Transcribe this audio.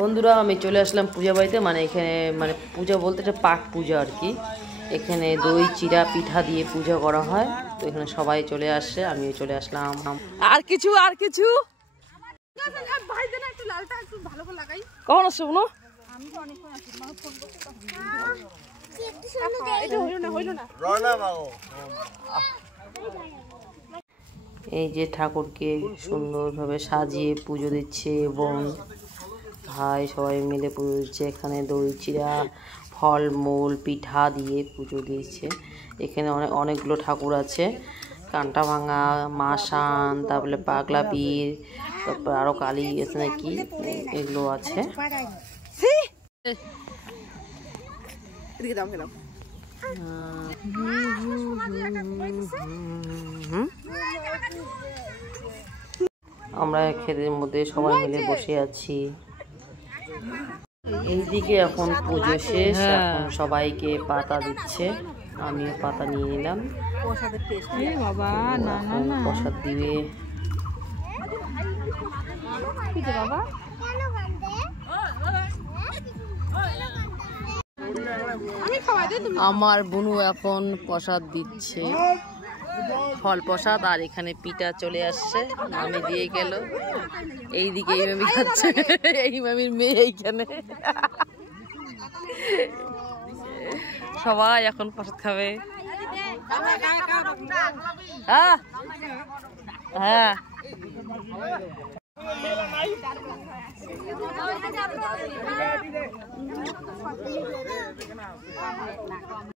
বন্ধুরা আমি চলে আসলাম পূজা বাড়িতে, মানে এখানে মানে পূজা বলতে এটা পাট পূজা আর কি। এখানে দই চিড়া পিঠা দিয়ে পূজা করা হয়, তো এখানে সবাই চলে আসছে, আমিও চলে আসলাম। আর কিছু কখন আসছো বোনো? এই যে ঠাকুরকে সুন্দরভাবে সাজিয়ে পুজো দিচ্ছে এবং ভাই সবাই মিলে পুজো দিচ্ছে। এখানে দই চিড়া ফল মূল পিঠা দিয়ে পুজো দিচ্ছে। এখানে অনেকগুলো ঠাকুর আছে, কান্টা ভাঙা, মাসান, তারপরে পাগলা পীর, তারপর আরো কালী আছে নাকি, এগুলো আছে। আমরা ক্ষেতের মধ্যে সবাই মিলে বসে আছি। এইদিকে এখন পুজো শেষ, এখন সবাইকে পাতা দিচ্ছে, আমিও পাতা নিয়ে নিলাম। প্রসাদ দিবে। আমার বুনু এখন প্রসাদ দিচ্ছে, ফল প্রসাদ। আর এখানে পিঠা চলে আসছে, মামি দিয়ে গেল। এইদিকে এই মামি খাচ্ছে, এই মামির মেয়ে এইখানে। সবাই এখন প্রসাদ খাবে। হ্যাঁ